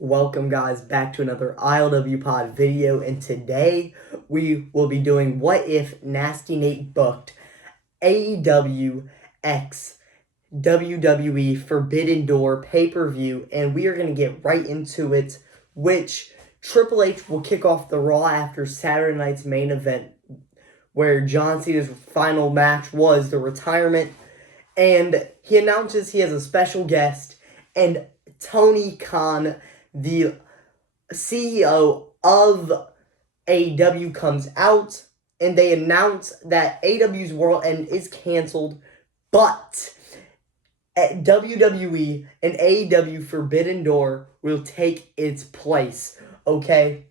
Welcome guys back to another ILW Pod video, and today we will be doing what if Nasty Nate booked AEW x WWE Forbidden Door pay-per-view, and we are going to get right into it, which Triple H will kick off the Raw after Saturday night's main event, where John Cena's final match was the retirement, and he announces he has a special guest, and Tony Khan, the CEO of AEW, comes out, and they announce that AEW's World End is canceled, but at WWE and AEW Forbidden Door will take its place, okay?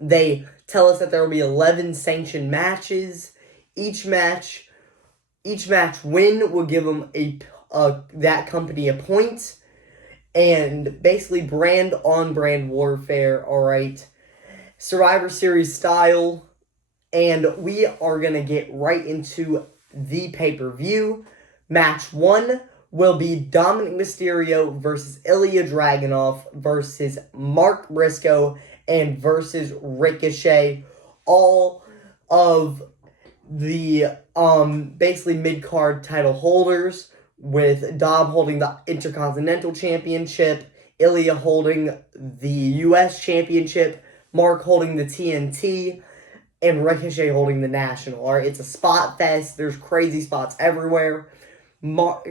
They tell us that there will be 11 sanctioned matches. Each match win will give them that company a point. And basically brand-on-brand warfare, alright? Survivor Series style. And we are going to get right into the pay-per-view. Match 1 will be Dominic Mysterio versus Ilya Dragunov versus Mark Briscoe and versus Ricochet. All of the basically mid-card title holders, with Dom holding the Intercontinental Championship, Ilya holding the U.S. Championship, Mark holding the TNT, and Ricochet holding the National. Alright, it's a spot fest. There's crazy spots everywhere. Mark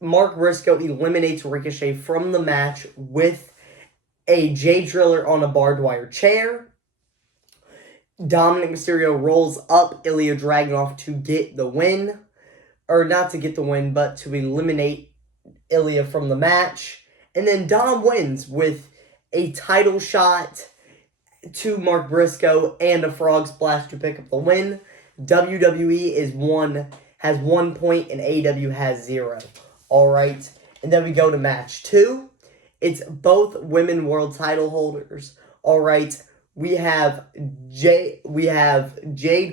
Briscoe eliminates Ricochet from the match with a J-Driller on a barbed wire chair. Dominic Mysterio rolls up Ilya Dragunov to get the win. Or not to get the win, but to eliminate Ilya from the match. And then Dom wins with a title shot to Mark Briscoe and a frog splash to pick up the win. WWE has 1 point and AEW has 0. Alright. And then we go to match 2. It's both women world title holders. Alright. We have Jade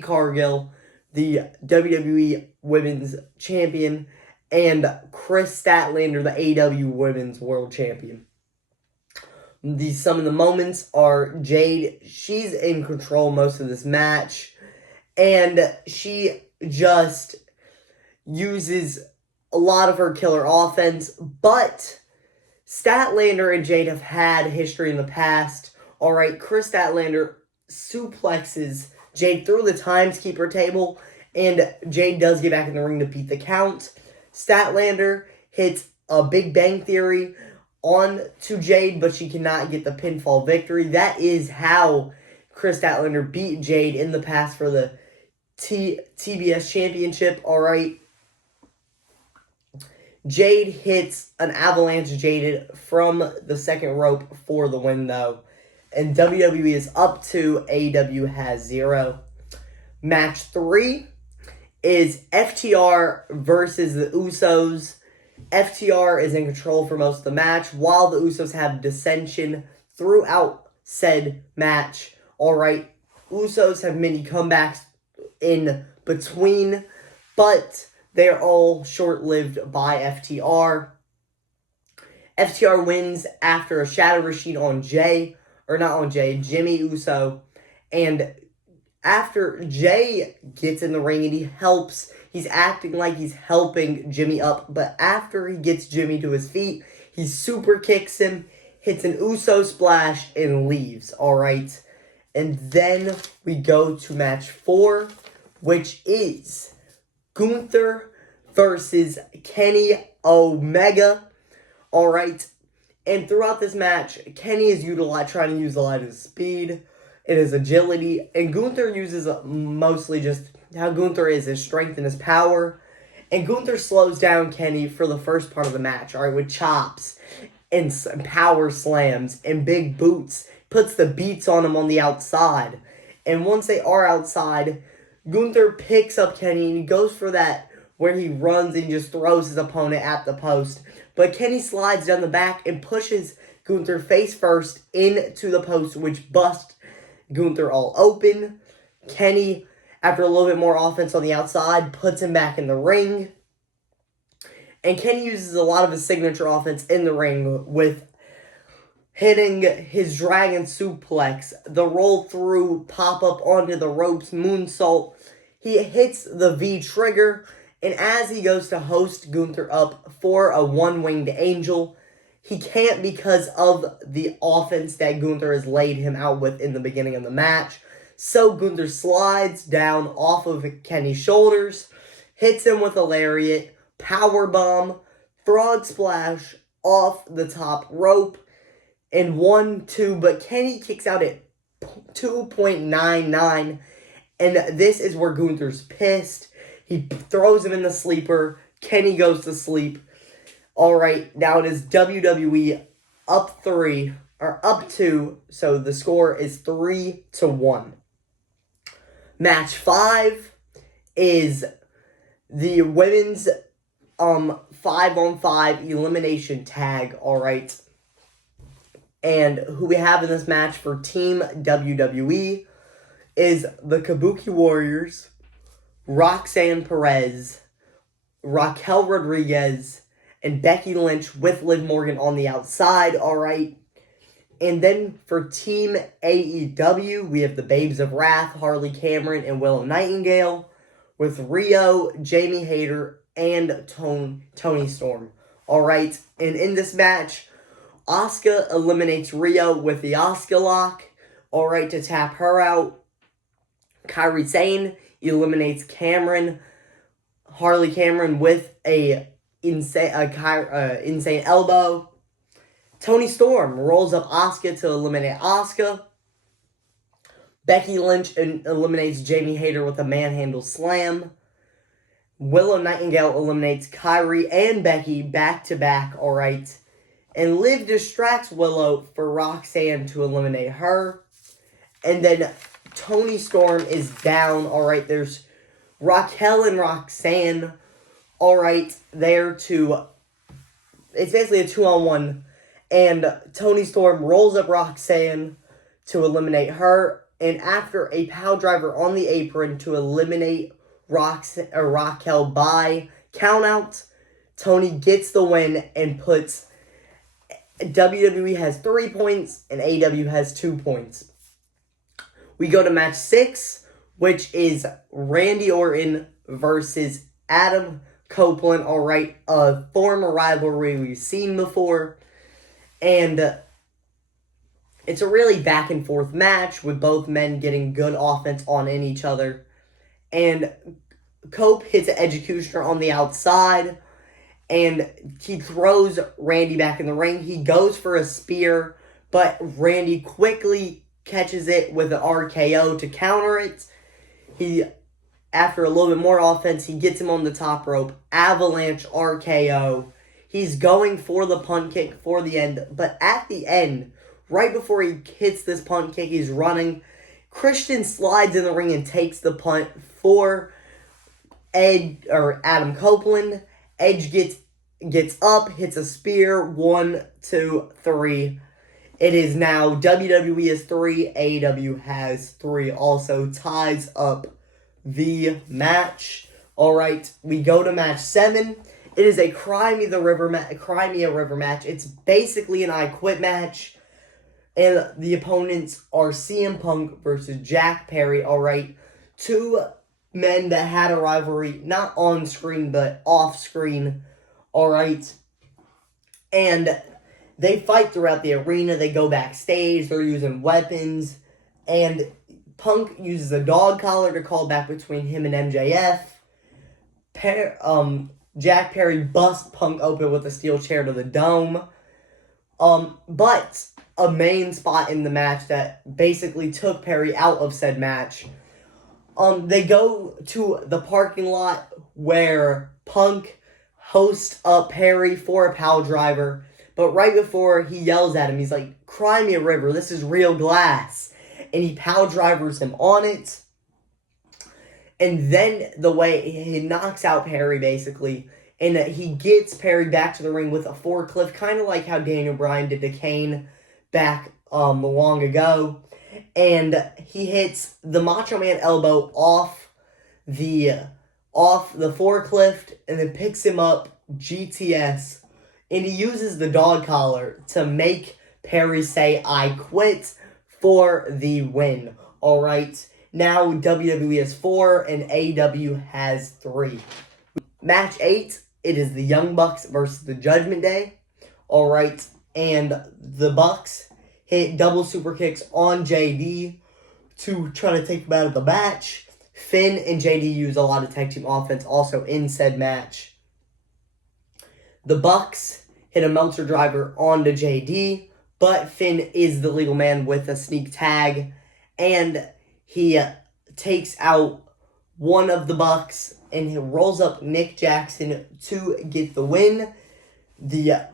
Cargill, the WWE Women's Champion, and Chris Statlander, the AEW Women's World Champion. Some of the moments are Jade. She's in control most of this match, and she just uses a lot of her killer offense, but Statlander and Jade have had history in the past. Alright, Chris Statlander suplexes Jade through the timekeeper table, and Jade does get back in the ring to beat the count. Statlander hits a Big Bang Theory on to Jade, but she cannot get the pinfall victory. That is how Chris Statlander beat Jade in the past for the TBS Championship. Alright. Jade hits an avalanche Jaded from the second rope for the win, though. And WWE is up 2. AEW has 0. Match 3 is FTR versus the Usos. FTR is in control for most of the match, while the Usos have dissension throughout said match. Alright, Usos have many comebacks in between, but they're all short-lived by FTR. FTR wins after a Shadow Machine on Jimmy Uso, and after Jay gets in the ring and he's acting like he's helping Jimmy up, but after he gets Jimmy to his feet, he super kicks him, hits an Uso splash, and leaves, alright? And then we go to match 4, which is Gunther versus Kenny Omega, alright? And throughout this match, Kenny is trying to utilize his speed and his agility. And Gunther uses mostly just how Gunther is, his strength and his power. And Gunther slows down Kenny for the first part of the match, alright, with chops and power slams and big boots. Puts the beats on him on the outside. And once they are outside, Gunther picks up Kenny and he goes for that where he runs and just throws his opponent at the post. But Kenny slides down the back and pushes Gunther face first into the post, which busts Gunther all open. Kenny, after a little bit more offense on the outside, puts him back in the ring. And Kenny uses a lot of his signature offense in the ring with hitting his dragon suplex, the roll through, pop up onto the ropes, moonsault. He hits the V trigger, and as he goes to host Gunther up for a one-winged angel, he can't because of the offense that Gunther has laid him out with in the beginning of the match. So Gunther slides down off of Kenny's shoulders, hits him with a lariat, powerbomb, frog splash off the top rope, and 1-2, but Kenny kicks out at 2.99, and this is where Gunther's pissed. He throws him in the sleeper. Kenny goes to sleep. Alright, now it is WWE up 2, so the score is 3-1. Match 5 is the women's 5-on-5 elimination tag, alright. And who we have in this match for Team WWE is the Kabuki Warriors, Roxanne Perez, Raquel Rodriguez, and Becky Lynch with Liv Morgan on the outside, alright. And then for Team AEW, we have the Babes of Wrath, Harley Cameron, and Willow Nightingale, with Rio, Jamie Hayter, and Toni Storm. Alright, and in this match, Asuka eliminates Rio with the Asuka lock, alright, to tap her out. Kairi Sane eliminates Harley Cameron with a insane elbow. Toni Storm rolls up Asuka to eliminate Asuka. Becky Lynch eliminates Jamie Hayter with a manhandle slam. Willow Nightingale eliminates Kairi and Becky back-to-back, alright. And Liv distracts Willow for Roxanne to eliminate her. And then Toni Storm is down, alright. There's Raquel and Roxanne, alright, there to... It's basically a 2-on-1. And Toni Storm rolls up Roxanne to eliminate her. And after a power driver on the apron to eliminate Raquel by countout, Toni gets the win and puts... WWE has 3 points and AEW has 2 points. We go to match 6, which is Randy Orton versus Adam Copeland. Alright, a former rivalry we've seen before. And it's a really back and forth match with both men getting good offense on in each other. And Cope hits an executioner on the outside. And he throws Randy back in the ring. He goes for a spear, but Randy quickly catches it with an RKO to counter it. After a little bit more offense, he gets him on the top rope. Avalanche RKO. He's going for the punt kick for the end, but at the end, right before he hits this punt kick, he's running. Christian slides in the ring and takes the punt for Adam Copeland. Edge gets up, hits a spear, 1, 2, 3. It is now WWE has 3, AEW has 3. Also ties up the match. Alright, we go to match 7. It is a Cry Me a River match. It's basically an I Quit match. And the opponents are CM Punk versus Jack Perry. Alright, 2 men that had a rivalry, not on screen, but off screen. Alright. And they fight throughout the arena. They go backstage. They're using weapons. And Punk uses a dog collar to call back between him and MJF. Jack Perry busts Punk open with a steel chair to the dome. But a main spot in the match that basically took Perry out of said match. They go to the parking lot where Punk hosts up Perry for a power driver. But right before he yells at him, he's like, "Cry me a river, this is real glass." And he power drivers him on it. And then the way he knocks out Perry, basically, and he gets Perry back to the ring with a forklift, kind of like how Daniel Bryan did to Kane back long ago. And he hits the Macho Man elbow off the forklift and then picks him up, GTS. And he uses the dog collar to make Perry say I quit for the win. Alright, now WWE has 4 and AEW has 3. Match 8, it is the Young Bucks versus the Judgment Day. Alright, and the Bucks hit double super kicks on JD to try to take him out of the match. Finn and JD use a lot of tag team offense also in said match. The Bucks hit a Meltzer driver onto JD, but Finn is the legal man with a sneak tag, and he takes out one of the Bucks, and he rolls up Nick Jackson to get the win. The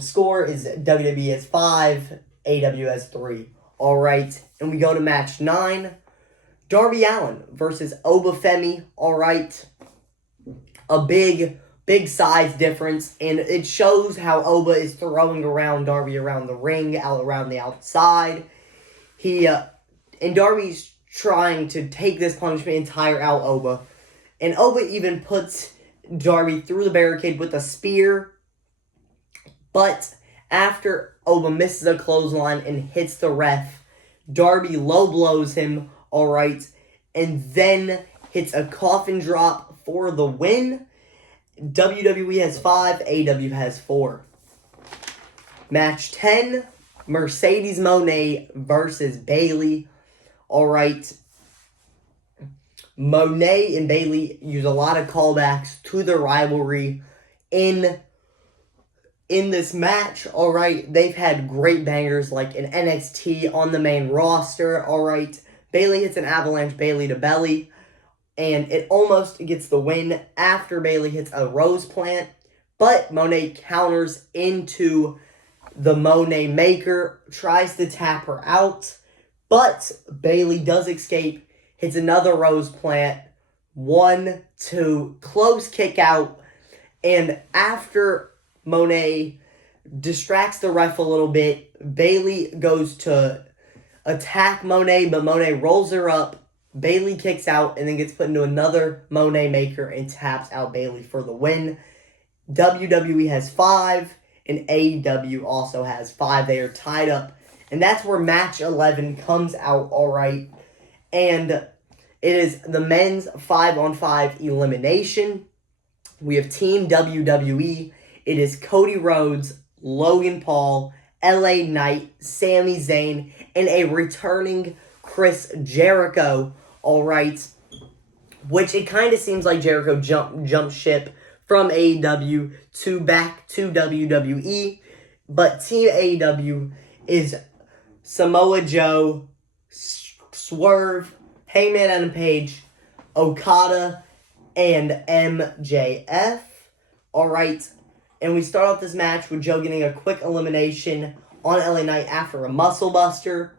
score is WWE has 5, AEW has 3. Alright, and we go to match 9. Darby Allin versus Obafemi. Alright, a big size difference, and it shows how Oba is throwing around Darby around the ring, out around the outside. And Darby's trying to take this punishment and tire out Oba. And Oba even puts Darby through the barricade with a spear. But after Oba misses a clothesline and hits the ref, Darby low blows him, alright, and then hits a coffin drop for the win. WWE has 5, AEW has 4. Match 10, Mercedes Moné versus Bayley. Alright, Moné and Bayley use a lot of callbacks to their rivalry in this match. Alright, they've had great bangers like an NXT on the main roster. Alright, Bayley hits an avalanche Bayley to belly, and it almost gets the win after Bayley hits a rose plant, but Moné counters into the Moné Maker, tries to tap her out, but Bayley does escape, hits another rose plant, 1, 2, close kick out, and after Moné distracts the ref a little bit, Bayley goes to attack Moné, but Moné rolls her up. Bayley kicks out and then gets put into another Moné Maker and taps out Bayley for the win. WWE has 5 and AEW also has 5. They are tied up. And that's where match 11 comes out, alright. And it is the men's 5-on-5 elimination. We have Team WWE. It is Cody Rhodes, Logan Paul, LA Knight, Sami Zayn, and a returning Chris Jericho. Alright, which it kind of seems like Jericho jumped ship from AEW to back to WWE, but Team AEW is Samoa Joe, Swerve, Hangman Adam Page, Okada, and MJF. Alright, and we start off this match with Joe getting a quick elimination on LA Knight after a muscle buster.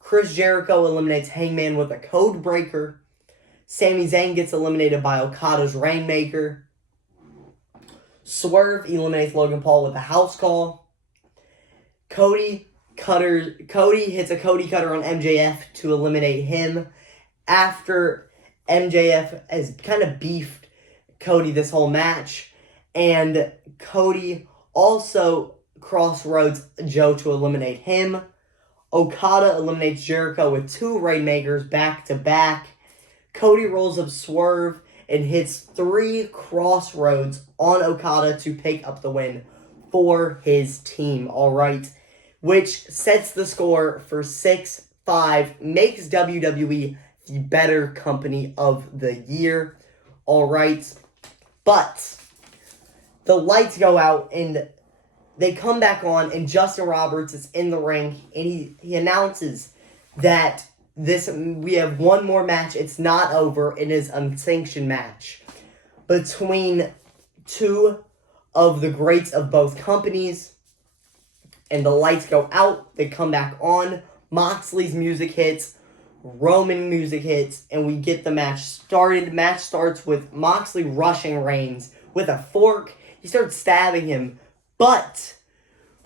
Chris Jericho eliminates Hangman with a code breaker. Sami Zayn gets eliminated by Okada's Rainmaker. Swerve eliminates Logan Paul with a house call. Cody hits a Cody Cutter on MJF to eliminate him after MJF has kind of beefed Cody this whole match. And Cody also crossroads Joe to eliminate him. Okada eliminates Jericho with 2 Rainmakers back to back. Cody rolls up Swerve and hits 3 crossroads on Okada to pick up the win for his team. Alright, which sets the score for 6-5, makes WWE the better company of the year. Alright, but the lights go out and they come back on, and Justin Roberts is in the ring, and he announces that we have one more match. It's not over. It is an unsanctioned match between 2 of the greats of both companies. And the lights go out. They come back on. Moxley's music hits. Roman music hits. And we get the match started. The match starts with Moxley rushing Reigns with a fork. He starts stabbing him. But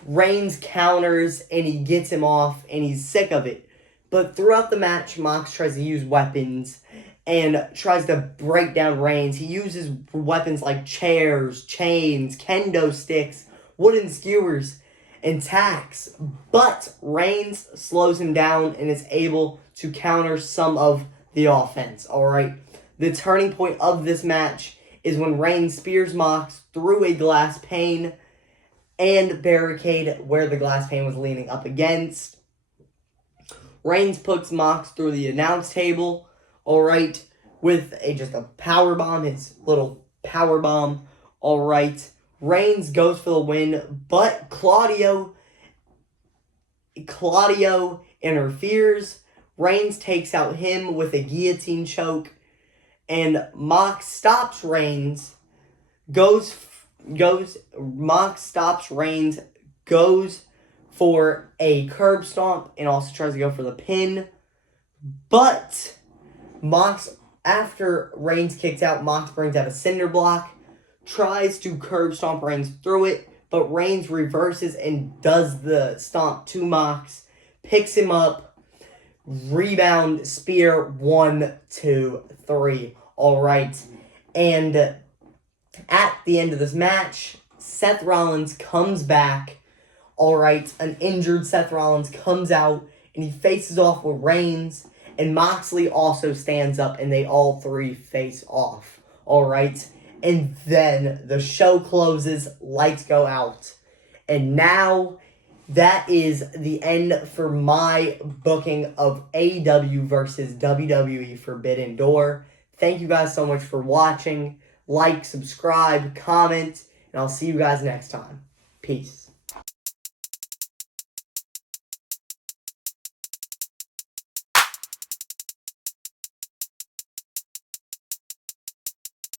Reigns counters and he gets him off and he's sick of it. But throughout the match, Mox tries to use weapons and tries to break down Reigns. He uses weapons like chairs, chains, kendo sticks, wooden skewers. and attacks, but Reigns slows him down and is able to counter some of the offense, alright? The turning point of this match is when Reigns spears Mox through a glass pane and barricade where the glass pane was leaning up against. Reigns puts Mox through the announce table, alright, with just a power bomb, his little power bomb, alright. Reigns goes for the win, but Claudio interferes. Reigns takes out him with a guillotine choke, and Mox stops Reigns, goes for a curb stomp, and also tries to go for the pin. But after Reigns kicks out, Mox brings out a cinder block, tries to curb stomp Reigns through it, but Reigns reverses and does the stomp to Mox, picks him up, rebound, spear, 1, 2, 3. Alright, and at the end of this match, Seth Rollins comes back. Alright, an injured Seth Rollins comes out, and he faces off with Reigns, and Moxley also stands up, and they all three face off. Alright, and then the show closes, lights go out. And now, that is the end for my booking of AEW versus WWE Forbidden Door. Thank you guys so much for watching. Like, subscribe, comment, and I'll see you guys next time. Peace.